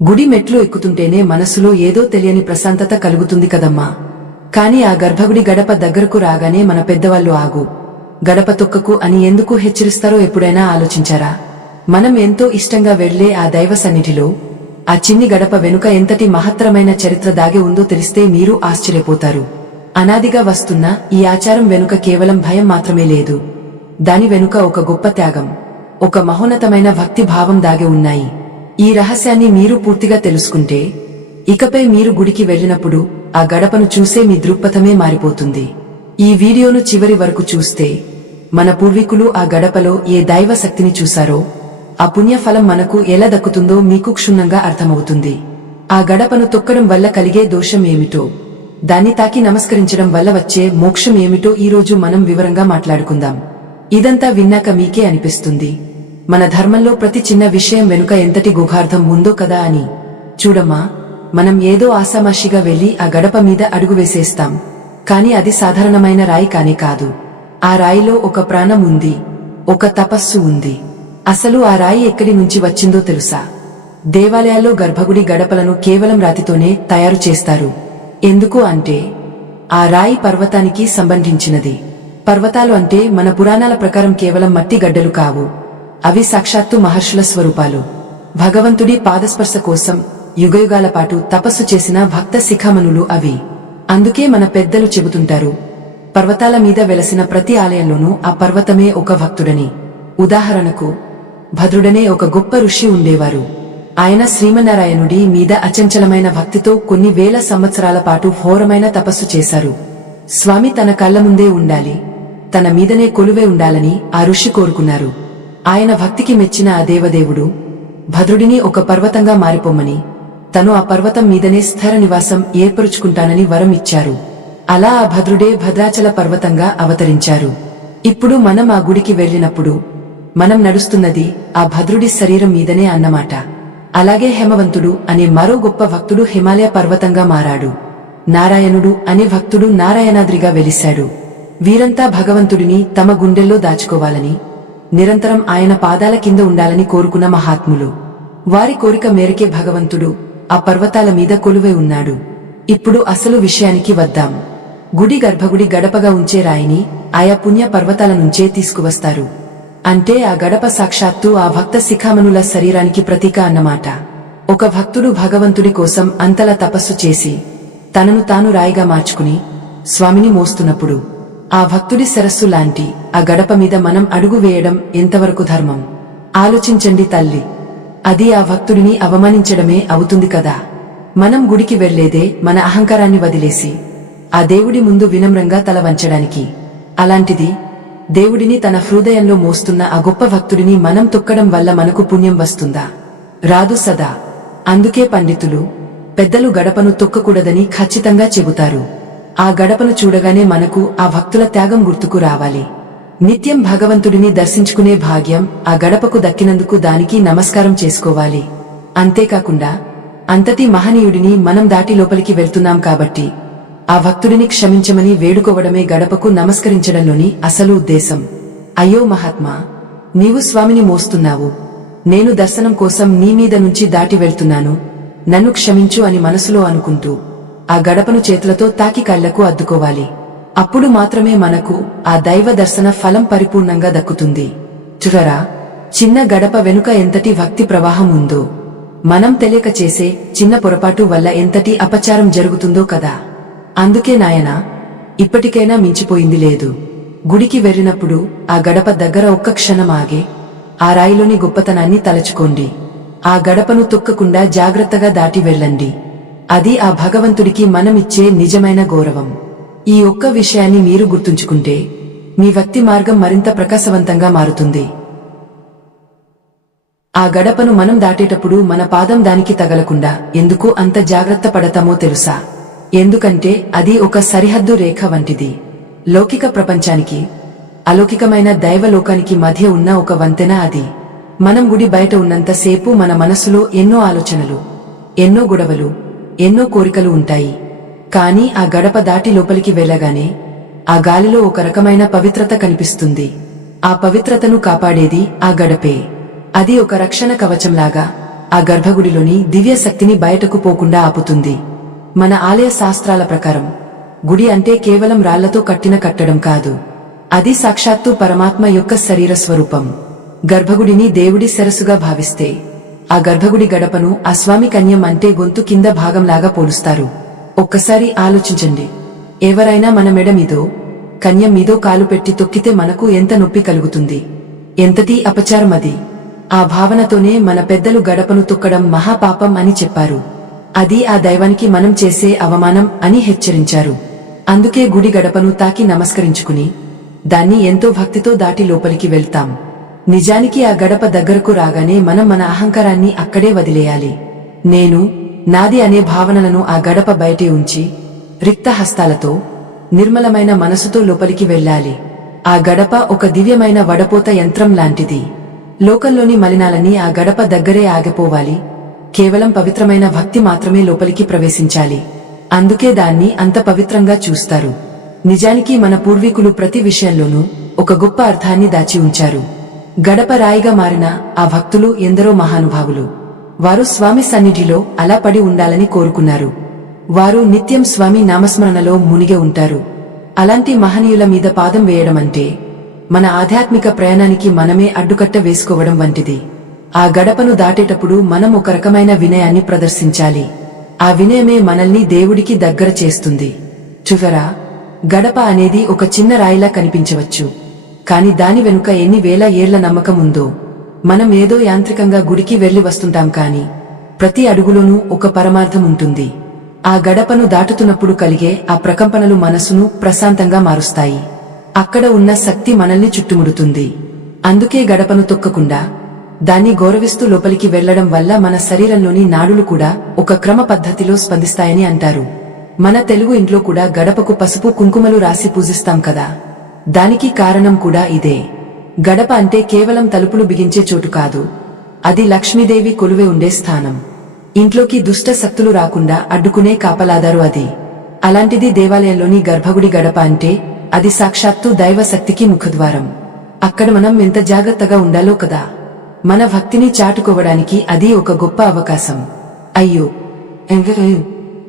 గుడి మెట్లు ఎక్కుతుంటేనే మనసులో ఏదో తెలియని ప్రశాంతత కలుగుతుంది కదమ్మా. కాని ఆ గర్భగుడి గడప దగ్గరకు రాగానే మన పెద్దవాళ్లు ఆగు, గడప తొక్కకు అని ఎందుకు హెచ్చరిస్తారో ఎప్పుడైనా ఆలోచించారా? మనం ఎంతో ఇష్టంగా వెళ్లే ఆ దైవ సన్నిధిలో ఆ చిన్ని గడప వెనుక ఎంతటి మహత్తరమైన చరిత్ర దాగి ఉందో తెలిస్తే మీరు ఆశ్చర్యపోతారు. అనాదిగా వస్తున్న ఈ ఆచారం వెనుక కేవలం భయం మాత్రమే లేదు. దాని వెనుక ఒక గొప్ప త్యాగం, ఒక మహోన్నతమైన భక్తి భావం దాగి ఉన్నాయి. ఈ రహస్యాన్ని మీరు పూర్తిగా తెలుసుకుంటే ఇకపై మీరు గుడికి వెళ్ళినప్పుడు ఆ గడపను చూసే మీ దృక్పథమే మారిపోతుంది. ఈ వీడియోను చివరి వరకు చూస్తే మన పూర్వీకులు ఆ గడపలో ఏ దైవ శక్తిని చూశారో ఆ పుణ్యఫలం మనకు ఎలా దక్కుతుందో మీకు క్షుణ్ణంగా అర్థమవుతుంది. ఆ గడపను తొక్కడం వల్ల కలిగే దోషం ఏమిటో, దాన్ని తాకి నమస్కరించడం వల్ల వచ్చే మోక్షం ఏమిటో ఈరోజు మనం వివరంగా మాట్లాడుకుందాం. ఇదంతా విన్నాక మీకే అనిపిస్తుంది, మన ధర్మంలో ప్రతి చిన్న విషయం వెనుక ఎంతటి గుహార్థం ఉందో కదా అని. చూడమ్మా, మనం ఏదో ఆసామాషిగా వెళ్లి ఆ గడప మీద అడుగు వేసేస్తాం, కాని అది సాధారణమైన రాయి కానే కాదు. ఆ రాయిలో ఒక ప్రాణం ఉంది, ఒక తపస్సు ఉంది. అసలు ఆ రాయి ఎక్కడి నుంచి వచ్చిందో తెలుసా? దేవాలయాల్లో గర్భగుడి గడపలను కేవలం రాతితోనే తయారు చేస్తారు. ఎందుకు అంటే ఆ రాయి పర్వతానికి సంబంధించినది. పర్వతాలు అంటే మన పురాణాల ప్రకారం కేవలం మట్టి గడ్డలు కావు, అవి సాక్షాత్తు మహర్షుల స్వరూపాలు. భగవంతుడి పాదస్పర్శ కోసం యుగయుగాల పాటు తపస్సు చేసిన భక్త శిఖామణులు అవి. అందుకే మన పెద్దలు చెబుతుంటారు, పర్వతాల మీద వెలసిన ప్రతి ఆలయంలోనూ ఆ పర్వతమే ఒక భక్తుడని. ఉదాహరణకు భద్రుడనే ఒక గొప్ప ఋషి ఉండేవారు. ఆయన శ్రీమన్నారాయణుడి మీద అచంచలమైన భక్తితో కొన్ని వేల సంవత్సరాల పాటు ఘోరమైన తపస్సు చేశారు. స్వామి తన కళ్ల ముందే ఉండాలి, తన మీదనే కొలువే ఉండాలని ఆ ఋషి కోరుకున్నారు. ఆయన భక్తికి మెచ్చిన ఆ దేవదేవుడు భద్రుడిని ఒక పర్వతంగా మారిపోమని, తను ఆ పర్వతం మీదనే స్థిర నివాసం ఏర్పరుచుకుంటానని వరం ఇచ్చారు. అలా ఆ భద్రుడే భద్రాచల పర్వతంగా అవతరించారు. ఇప్పుడు మనం ఆ గుడికి వెళ్ళినప్పుడు మనం నడుస్తున్నది ఆ భద్రుడి శరీరం మీదనే అన్నమాట. అలాగే హేమవంతుడు అనే మరో గొప్ప భక్తుడు హిమాలయ పర్వతంగా మారాడు. నారాయణుడు అనే భక్తుడు నారాయణాద్రిగా వెలిశాడు. వీరంతా భగవంతుడిని తమ గుండెల్లో దాచుకోవాలని, నిరంతరం ఆయన పాదాల కింద ఉండాలని కోరుకున్న మహాత్ములు. వారి కోరిక మేరకే భగవంతుడు ఆ పర్వతాల మీద కొలువై ఉన్నాడు. ఇప్పుడు అసలు విషయానికి వద్దాం. గుడి గర్భగుడి గడపగా ఉంచే రాయిని ఆయా పుణ్య పర్వతాల నుంచే తీసుకువస్తారు. అంటే ఆ గడప సాక్షాత్తు ఆ భక్త శిఖామణుల శరీరానికి ప్రతీక అన్నమాట. ఒక భక్తుడు భగవంతుడి కోసం అంతలా తపస్సు చేసి తనను తాను రాయిగా మార్చుకుని స్వామిని మోస్తున్నప్పుడు ఆ భక్తుడి శిరస్సు లాంటి ఆ గడప మీద మనం అడుగు వేయడం ఎంతవరకు ధర్మం? ఆలోచించండి తల్లి. అది ఆ భక్తుడిని అవమానించడమే అవుతుంది కదా. మనం గుడికి వెళ్లేదే మన అహంకారాన్ని వదిలేసి ఆ దేవుడి ముందు వినమ్రంగా తల వంచడానికి. అలాంటిది దేవుడిని తన హృదయంలో మోస్తున్న ఆ గొప్ప భక్తుడిని మనం తొక్కడం వల్ల మనకు పుణ్యం వస్తుందా? రాదు సదా. అందుకే పండితులు పెద్దలు గడపను తొక్కకూడదని ఖచ్చితంగా చెబుతారు. ఆ గడపను చూడగానే మనకు ఆ భక్తుల త్యాగం గుర్తుకు రావాలి. నిత్యం భగవంతుడిని దర్శించుకునే భాగ్యం ఆ గడపకు దక్కినందుకు దానికి నమస్కారం చేసుకోవాలి. అంతేకాకుండా అంతటి మహనీయుడిని మనం దాటి లోపలికి వెళ్తున్నాం కాబట్టి ఆ భక్తుడిని క్షమించమని వేడుకోవడమే గడపకు నమస్కరించడంలోని అసలు ఉద్దేశం. అయ్యో మహాత్మా, నీవు స్వామిని మోస్తున్నావు, నేను దర్శనం కోసం నీ మీద నుంచి దాటి వెళ్తున్నాను, నన్ను క్షమించు అని మనసులో అనుకుంటూ ఆ గడపను చేతులతో తాకి కళ్లకు అద్దుకోవాలి. అప్పుడు మాత్రమే మనకు ఆ దైవ దర్శన ఫలం పరిపూర్ణంగా దక్కుతుంది. చూడరా, చిన్న గడప వెనుక ఎంతటి భక్తి ప్రవాహం ఉందో. మనం తెలియక చేసే చిన్న పొరపాటు వల్ల ఎంతటి అపచారం జరుగుతుందో కదా. అందుకే నాయనా, ఇప్పటికైనా మించిపోయింది లేదు. గుడికి వెళ్ళినప్పుడు ఆ గడప దగ్గర ఒక్క క్షణం ఆగే ఆ రాయిలోని గొప్పతనాన్ని తలచుకోండి. ఆ గడపను తొక్కకుండా జాగ్రత్తగా దాటి వెళ్ళండి. అది ఆ భగవంతుడికి మనమిచ్చే నిజమైన గౌరవం. ఈ ఒక్క విషయాన్ని మీరు గుర్తుంచుకుంటే మీ భక్తి మార్గం మరింత ప్రకాశవంతంగా మారుతుంది. ఆ గడపను మనం దాటేటప్పుడు మన పాదం దానికి తగలకుండా ఎందుకు అంత జాగ్రత్త పడతామో తెలుసా? ఎందుకంటే అది ఒక సరిహద్దు రేఖ వంటిది. లౌకిక ప్రపంచానికి, అలౌకికమైన దైవలోకానికి మధ్య ఉన్న ఒక వంతెన అది. మనం గుడి బయట ఉన్నంతసేపు మన మనసులో ఎన్నో ఆలోచనలు, ఎన్నో గొడవలు, ఎన్నో కోరికలు ఉంటాయి. కాని ఆ గడప దాటి లోపలికి వెళ్ళగానే ఆ గాలిలో ఒక రకమైన పవిత్రత కనిపిస్తుంది. ఆ పవిత్రతను కాపాడేది ఆ గడపే. అది ఒక రక్షణ కవచంలాగా ఆ గర్భగుడిలోని దివ్య శక్తిని బయటకు పోకుండా ఆపుతుంది. మన ఆలయ శాస్త్రాల ప్రకారం గుడి అంటే కేవలం రాళ్లతో కట్టిన కట్టడం కాదు. అది సాక్షాత్తు పరమాత్మ యొక్క శరీర స్వరూపం. గర్భగుడిని దేవుడి శిరస్సుగా భావిస్తే ఆ గర్భగుడి గడపను ఆ స్వామి కన్యం అంటే గొంతు కింద భాగంలాగా పోలుస్తారు. ఒక్కసారి ఆలోచించండి. ఎవరైనా మన మెడ మీదో కన్యం మీదో కాలు పెట్టి తొక్కితే మనకు ఎంత నొప్పి కలుగుతుంది. ఎంతటి అపచారం అది. ఆ భావనతోనే మన పెద్దలు గడపను తొక్కడం మహాపాపం అని చెప్పారు. అది ఆ దైవానికి మనం చేసే అవమానం అని హెచ్చరించారు. అందుకే గుడి గడపను తాకి నమస్కరించుకుని దాన్ని ఎంతో భక్తితో దాటి లోపలికి వెళ్తాం. నిజానికి ఆ గడప దగ్గరకు రాగానే మనం మన అహంకారాన్ని అక్కడే వదిలేయాలి. నేను, నాది అనే భావనలను ఆ గడప బయటే ఉంచి రిక్త హస్తాలతో నిర్మలమైన మనసుతో లోపలికి వెళ్ళాలి. ఆ గడప ఒక దివ్యమైన వడపోత యంత్రం లాంటిది. లోకంలోని మలినాలన్నీ ఆ గడప దగ్గరే ఆగిపోవాలి. కేవలం పవిత్రమైన భక్తి మాత్రమే లోపలికి ప్రవేశించాలి. అందుకే దాన్ని అంత పవిత్రంగా చూస్తారు. నిజానికి మన పూర్వీకులు ప్రతి విషయంలోనూ ఒక గొప్ప అర్థాన్ని దాచి ఉంచారు. గడప రాయిగా మారిన ఆ భక్తులు ఎందరో మహానుభావులు. వారు స్వామి సన్నిధిలో అలా పడి ఉండాలని కోరుకున్నారు. వారు నిత్యం స్వామి నామస్మరణలో మునిగే ఉంటారు. అలాంటి మహనీయుల మీద పాదం వేయడమంటే మన ఆధ్యాత్మిక ప్రయాణానికి మనమే అడ్డుకట్ట వేసుకోవడం వంటిది. ఆ గడపను దాటేటప్పుడు మనం ఒక రకమైన వినయాన్ని ప్రదర్శించాలి. ఆ వినయమే మనల్ని దేవుడికి దగ్గర చేస్తుంది. చివరా గడప అనేది ఒక చిన్న రాయిలా కనిపించవచ్చు. కాని దాని వెనుక ఎన్ని వేల ఏళ్ల నమ్మకం ఉందో. మనం ఏదో యాంత్రికంగా గుడికి వెళ్లి వస్తుంటాం కాని ప్రతి అడుగులోనూ ఒక పరమార్థం ఉంటుంది. ఆ గడపను దాటుతున్నప్పుడు కలిగే ఆ ప్రకంపనలు మనసును ప్రశాంతంగా మారుస్తాయి. అక్కడ ఉన్న శక్తి మనల్ని చుట్టుముడుతుంది. అందుకే గడపను తొక్కకుండా దాన్ని గౌరవిస్తూ లోపలికి వెళ్లడం వల్ల మన శరీరంలోని నాడులు కూడా ఒక క్రమ పద్ధతిలో స్పందిస్తాయని అంటారు. మన తెలుగు ఇంట్లో కూడా గడపకు పసుపు కుంకుమలు రాసి పూజిస్తాం కదా. దానికి కారణం కూడా ఇదే. గడప అంటే కేవలం తలుపులు బిగించే చోటు కాదు. అది లక్ష్మీదేవి కొలువే ఉండే స్థానం. ఇంట్లోకి దుష్ట శక్తులు రాకుండా అడ్డుకునే కాపలాదారు అది. అలాంటిది దేవాలయంలోని గర్భగుడి గడప అంటే అది సాక్షాత్తు దైవ శక్తికి ముఖద్వారం. అక్కడ మనం ఎంత జాగ్రత్తగా ఉండాలో కదా. మన భక్తిని చాటుకోవడానికి అది ఒక గొప్ప అవకాశం. అయ్యో,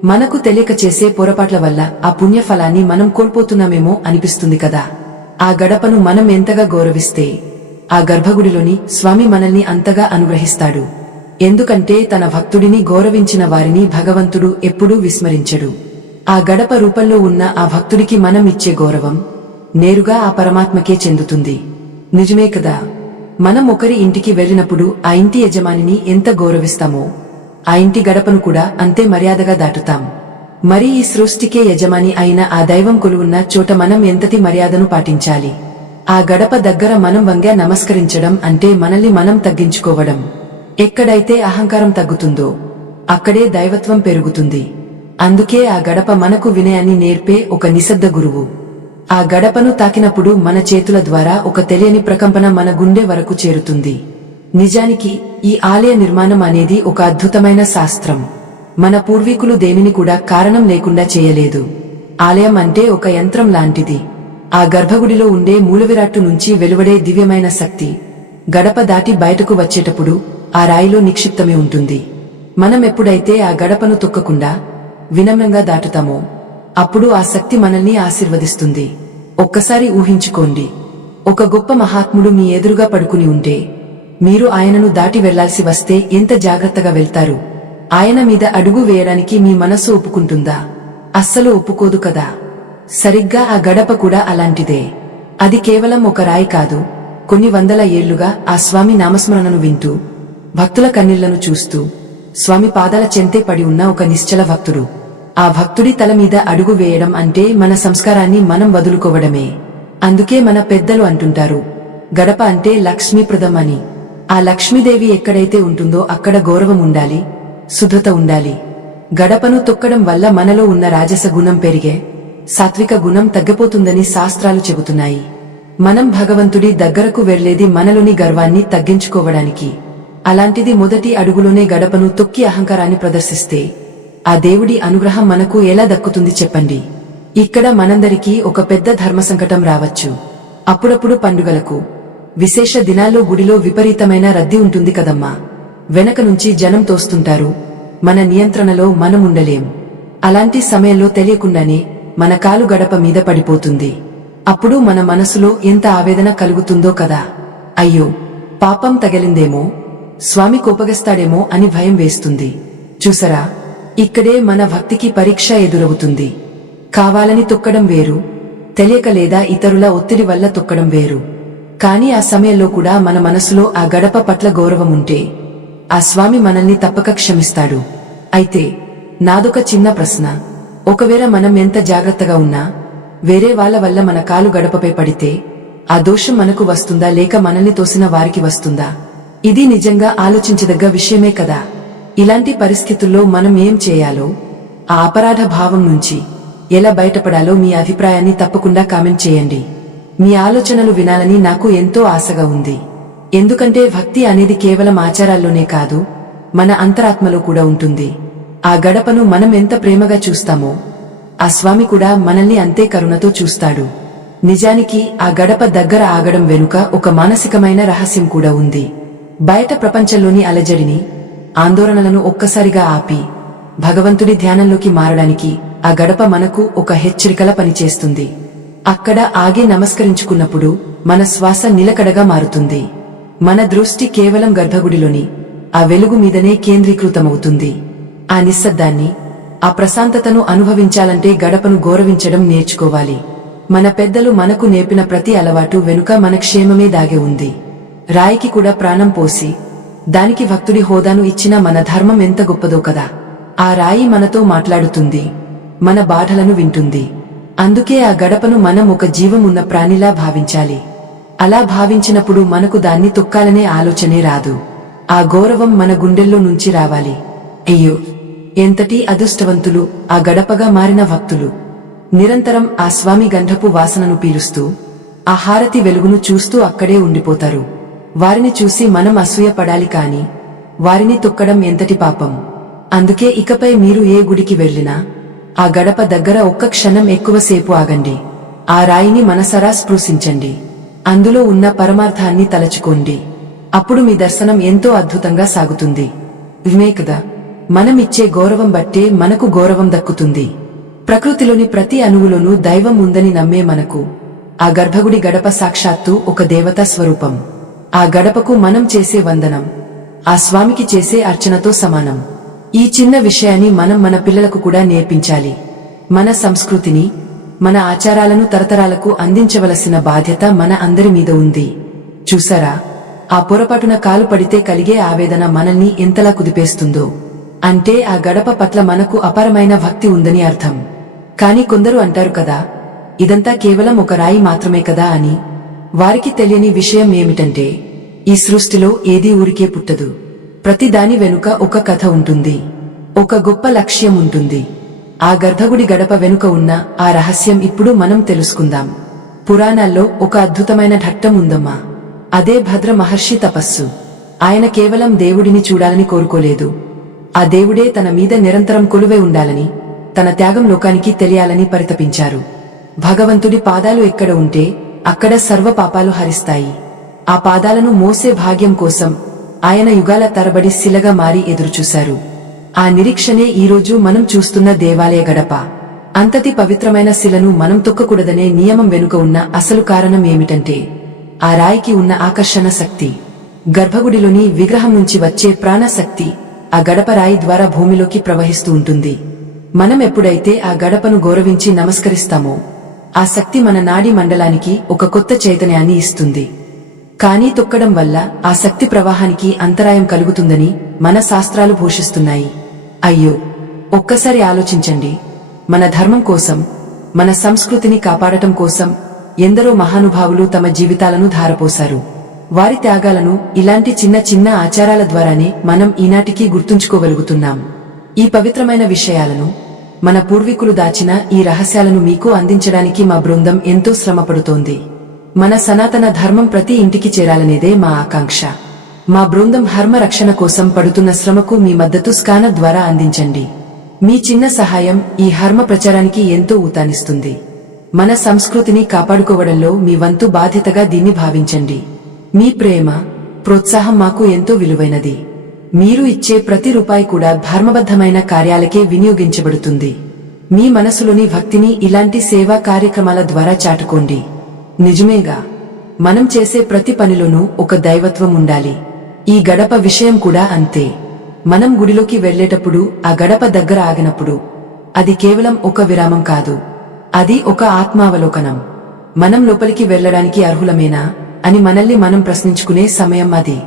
మనకు తెలియక చేసే పొరపాట్ల వల్ల ఆ పుణ్యఫలాన్ని మనం కోల్పోతున్నామేమో అనిపిస్తుంది కదా. ఆ గడపను మనం ఎంతగా గౌరవిస్తే ఆ గర్భగుడిలోని స్వామి మనల్ని అంతగా అనుగ్రహిస్తాడు. ఎందుకంటే తన భక్తుడిని గౌరవించిన వారిని భగవంతుడు ఎప్పుడూ విస్మరించడు. ఆ గడప రూపంలో ఉన్న ఆ భక్తుడికి మనం ఇచ్చే గౌరవం నేరుగా ఆ పరమాత్మకే చెందుతుంది. నిజమే కదా. మనం ఒకరి ఇంటికి వెళ్ళినప్పుడు ఆ ఇంటి యజమానిని ఎంత గౌరవిస్తామో ఆ ఇంటి గడపను కూడా అంతే మర్యాదగా దాటుతాం. మరి ఈ సృష్టికే యజమాని అయిన ఆ దైవం కొలువున్న చోట మనం ఎంతటి మర్యాదను పాటించాలి. ఆ గడప దగ్గర మనం వంగా నమస్కరించడం అంటే మనల్ని మనం తగ్గించుకోవడం. ఎక్కడైతే అహంకారం తగ్గుతుందో అక్కడే దైవత్వం పెరుగుతుంది. అందుకే ఆ గడప మనకు వినయాన్ని నేర్పే ఒక నిశ్శబ్ద గురువు. ఆ గడపను తాకినప్పుడు మన చేతుల ద్వారా ఒక తెలియని ప్రకంపన మన గుండె వరకు చేరుతుంది. నిజానికి ఈ ఆలయ నిర్మాణం అనేది ఒక అద్భుతమైన శాస్త్రం. మన పూర్వీకులు దేనిని కూడా కారణం లేకుండా చేయలేదు. ఆలయం అంటే ఒక యంత్రం లాంటిది. ఆ గర్భగుడిలో ఉండే మూలవిరాట్టు నుంచి వెలువడే దివ్యమైన శక్తి గడప దాటి బయటకు వచ్చేటప్పుడు ఆ రాయిలో నిక్షిప్తమే ఉంటుంది. మనం ఎప్పుడైతే ఆ గడపను తొక్కకుండా వినమ్రంగా దాటుతామో అప్పుడు ఆ శక్తి మనల్ని ఆశీర్వదిస్తుంది. ఒక్కసారి ఊహించుకోండి. ఒక గొప్ప మహాత్ముడు మీ ఎదురుగా పడుకుని ఉంటే మీరు ఆయనను దాటి వెళ్లాల్సి వస్తే ఎంత జాగ్రత్తగా వెళ్తారు. ఆయన మీద అడుగు వేయడానికి మీ మనస్సు ఒప్పుకుంటుందా? అస్సలు ఒప్పుకోదు కదా. సరిగ్గా ఆ గడప కూడా అలాంటిదే. అది కేవలం ఒక రాయి కాదు. కొన్ని వందల ఏళ్లుగా ఆ స్వామి నామస్మరణను వింటూ భక్తుల కన్నీళ్లను చూస్తూ స్వామి పాదాల చెంతే పడి ఉన్న ఒక నిశ్చల భక్తుడు. ఆ భక్తుడి తల మీద అడుగు వేయడం అంటే మన సంస్కారాన్ని మనం వదులుకోవడమే. అందుకే మన పెద్దలు అంటుంటారు, గడప అంటే లక్ష్మీప్రదం అని. ఆ లక్ష్మీదేవి ఎక్కడైతే ఉంటుందో అక్కడ గౌరవం ఉండాలి, శుద్ధత ఉండాలి. గడపను తొక్కడం వల్ల మనలో ఉన్న రాజస గుణం పెరిగే సాత్విక గుణం తగ్గిపోతుందని శాస్త్రాలు చెబుతున్నాయి. మనం భగవంతుడి దగ్గరకు వెళ్లేది మనలోని గర్వాన్ని తగ్గించుకోవడానికి. అలాంటిది మొదటి అడుగులోనే గడపను తొక్కి అహంకారాన్ని ప్రదర్శిస్తే ఆ దేవుడి అనుగ్రహం మనకు ఎలా దక్కుతుంది చెప్పండి. ఇక్కడ మనందరికీ ఒక పెద్ద ధర్మ సంకటం రావచ్చు. అప్పుడప్పుడు పండుగలకు, విశేష దినాల్లో గుడిలో విపరీతమైన రద్దీ ఉంటుంది కదమ్మా. వెనక నుంచి జనం తోస్తుంటారు, మన నియంత్రణలో మనం ఉండలేం. అలాంటి సమయంలో తెలియకుండానే మన కాలు గడప మీద పడిపోతుంది. అప్పుడు మన మనసులో ఎంత ఆవేదన కలుగుతుందో కదా. అయ్యో, పాపం తగిలిందేమో, స్వామి కోపగిస్తాడేమో అని భయం వేస్తుంది. చూసరా, ఇక్కడే మన భక్తికి పరీక్ష ఎదురవుతుంది. కావాలని తొక్కడం వేరు, తెలియక లేదా ఇతరుల ఒత్తిడి వల్ల తొక్కడం వేరు. కాని ఆ సమయంలో కూడా మన మనసులో ఆ గడప పట్ల గౌరవం ఉంటే ఆ స్వామి మనల్ని తప్పక క్షమిస్తాడు. అయితే నాదొక చిన్న ప్రశ్న, ఒకవేళ మనం ఎంత జాగ్రత్తగా ఉన్నా వేరే వాళ్ళ వల్ల మన కాలు గడపపై పడితే ఆ దోషం మనకు వస్తుందా లేక మనల్ని తోసిన వారికి వస్తుందా? ఇది నిజంగా ఆలోచించదగ్గ విషయమే కదా. ఇలాంటి పరిస్థితుల్లో మనం ఏం చేయాలో, ఆ అపరాధ భావం నుంచి ఎలా బయటపడాలో మీ అభిప్రాయాన్ని తప్పకుండా కామెంట్ చేయండి. మీ ఆలోచనలు వినాలని నాకు ఎంతో ఆశగా ఉంది. ఎందుకంటే భక్తి అనేది కేవలం ఆచారాల్లోనే కాదు, మన అంతరాత్మలో కూడా ఉంటుంది. ఆ గడపను మనం ఎంత ప్రేమగా చూస్తామో ఆ స్వామి కూడా మనల్ని అంతే కరుణతో చూస్తాడు. నిజానికి ఆ గడప దగ్గర ఆగడం వెనుక ఒక మానసికమైన రహస్యం కూడా ఉంది. బయట ప్రపంచంలోని అలజడిని, ఆందోళనలను ఒక్కసారిగా ఆపి భగవంతుడి ధ్యానంలోకి మారడానికి ఆ గడప మనకు ఒక హెచ్చరికలా పనిచేస్తుంది. అక్కడ ఆగి నమస్కరించుకున్నప్పుడు మన శ్వాస నిలకడగా మారుతుంది. మన దృష్టి కేవలం గర్భగుడిలోని ఆ వెలుగు మీదనే కేంద్రీకృతమవుతుంది. ఆ నిశ్శబ్దాన్ని, ఆ ప్రశాంతతను అనుభవించాలంటే గడపను గౌరవించడం నేర్చుకోవాలి. మన పెద్దలు మనకు నేర్పిన ప్రతి అలవాటు వెనుక మన క్షేమమే దాగి ఉంది. రాయికి కూడా ప్రాణం పోసి దానికి భక్తుడి హోదాను ఇచ్చిన మన ధర్మం ఎంత గొప్పదో కదా. ఆ రాయి మనతో మాట్లాడుతుంది, మన బాధలను వింటుంది. అందుకే ఆ గడపను మనం ఒక జీవం ఉన్న ప్రాణిలా భావించాలి. అలా భావించినప్పుడు మనకు దాన్ని తొక్కాలనే ఆలోచనే రాదు. ఆ గౌరవం మన గుండెల్లో నుంచి రావాలి. అయ్యో, ఎంతటి అదృష్టవంతులు ఆ గడపగా మారిన భక్తులు. నిరంతరం ఆ స్వామి గంధపు వాసనను పీలుస్తూ ఆ హారతి వెలుగును చూస్తూ అక్కడే ఉండిపోతారు. వారిని చూసి మనం అసూయపడాలి కాని వారిని తొక్కడం ఎంతటి పాపం. అందుకే ఇకపై మీరు ఏ గుడికి వెళ్ళినా ఆ గడప దగ్గర ఒక్క క్షణం ఎక్కువసేపు ఆగండి. ఆ రాయిని మనసారా స్పృశించండి. అందులో ఉన్న పరమార్థాన్ని తలచుకోండి. అప్పుడు మీ దర్శనం ఎంతో అద్భుతంగా సాగుతుంది. విమే కదా, మనం ఇచ్చే గౌరవం బట్టే మనకు గౌరవం దక్కుతుంది. ప్రకృతిలోని ప్రతి అణువులోనూ దైవం ఉందని నమ్మే మనకు ఆ గర్భగుడి గడప సాక్షాత్తు ఒక దేవతా స్వరూపం. ఆ గడపకు మనం చేసే వందనం ఆ స్వామికి చేసే అర్చనతో సమానం. ఈ చిన్న విషయాన్ని మనం మన పిల్లలకు కూడా నేర్పించాలి. మన సంస్కృతిని, మన ఆచారాలను తరతరాలకు అందించవలసిన బాధ్యత మన అందరి మీద ఉంది. చూసారా, ఆ పొరపాటున కాలు పడితే కలిగే ఆవేదన మనల్ని ఎంతలా కుదిపేస్తుందో. అంటే ఆ గడప పట్ల మనకు అపారమైన భక్తి ఉందని అర్థం. కాని కొందరు అంటారు కదా, ఇదంతా కేవలం ఒక రాయి మాత్రమే కదా అని. వారికి తెలియని విషయం ఏమిటంటే, ఈ సృష్టిలో ఏదీ ఊరికే పుట్టదు. ప్రతి దాని వెనుక ఒక కథ ఉంటుంది, ఒక గొప్ప లక్ష్యం ఉంటుంది. ఆ గర్భగుడి గడప వెనుక ఉన్న ఆ రహస్యం ఇప్పుడు మనం తెలుసుకుందాం. పురాణాల్లో ఒక అద్భుతమైన ఘట్టం ఉందమ్మా. అదే భద్ర మహర్షి తపస్సు. ఆయన కేవలం దేవుడిని చూడాలని కోరుకోలేదు. ఆ దేవుడే తన మీద నిరంతరం కొలువై ఉండాలని, తన త్యాగం లోకానికి తెలియాలని పరితపించారు. భగవంతుడి పాదాలు ఎక్కడ ఉంటే అక్కడ సర్వ పాపాలు హరిస్తాయి. ఆ పాదాలను మోసే భాగ్యం కోసం ఆయన యుగాల తరబడి శిలగా మారి ఎదురుచూశారు. ఆ నిరీక్షనే ఈరోజు మనం చూస్తున్న దేవాలయ గడప. అంతటి పవిత్రమైన శిలను మనం తొక్కకూడదనే నియమం వెనుక ఉన్న అసలు కారణం ఏమిటంటే, ఆ రాయికి ఉన్న ఆకర్షణ శక్తి. గర్భగుడిలోని విగ్రహం నుంచి వచ్చే ప్రాణశక్తి ఆ గడప రాయి ద్వారా భూమిలోకి ప్రవహిస్తూ ఉంటుంది. మనం ఎప్పుడైతే ఆ గడపను గౌరవించి నమస్కరిస్తామో ఆ శక్తి మన నాడీ మండలానికి ఒక కొత్త చైతన్యాన్ని ఇస్తుంది. కానీ తొక్కడం వల్ల ఆ శక్తి ప్రవాహానికి అంతరాయం కలుగుతుందని మన శాస్త్రాలు ఘోషిస్తున్నాయి. అయ్యో, ఒక్కసారి ఆలోచించండి. మన ధర్మం కోసం, మన సంస్కృతిని కాపాడటం కోసం ఎందరో మహానుభావులు తమ జీవితాలను ధారపోశారు. వారి త్యాగాలను ఇలాంటి చిన్న చిన్న ఆచారాల ద్వారానే మనం ఈనాటికి గుర్తుంచుకోగలుగుతున్నాం. ఈ పవిత్రమైన విషయాలను, మన పూర్వీకులు దాచిన ఈ రహస్యాలను మీకు అందించడానికి మా బృందం ఎంతో శ్రమపడుతోంది. మన సనాతన ధర్మం ప్రతి ఇంటికి చేరాలనేదే మా ఆకాంక్ష. మా బృందం హర్మ రక్షణ కోసం పడుతున్న శ్రమకు మీ మద్దతు స్కానర్ ద్వారా అందించండి. మీ చిన్న సహాయం ఈ హర్మ ప్రచారానికి ఎంతో ఊతాన్నిస్తుంది. మన సంస్కృతిని కాపాడుకోవడంలో మీ వంతు బాధ్యతగా దీన్ని భావించండి. మీ ప్రేమ, ప్రోత్సాహం మాకు ఎంతో విలువైనది. మీరు ఇచ్చే ప్రతి రూపాయి కూడా ధర్మబద్ధమైన కార్యాలకే వినియోగించబడుతుంది. మీ మనసులోని భక్తిని ఇలాంటి సేవా కార్యక్రమాల ద్వారా చాటుకోండి. నిజమేగా, మనం చేసే ప్రతి పనిలోనూ ఒక దైవత్వం ఉండాలి. ఈ గడప విషయం కూడా అంతే. మనం గుడిలోకి వెళ్లేటప్పుడు ఆ గడప దగ్గర ఆగినప్పుడు అది కేవలం ఒక విరామం కాదు, అది ఒక ఆత్మావలోకనం. మనం లోపలికి వెళ్లడానికి అర్హులమేనా అని మనల్ని మనం ప్రశ్నించుకునే సమయం అది.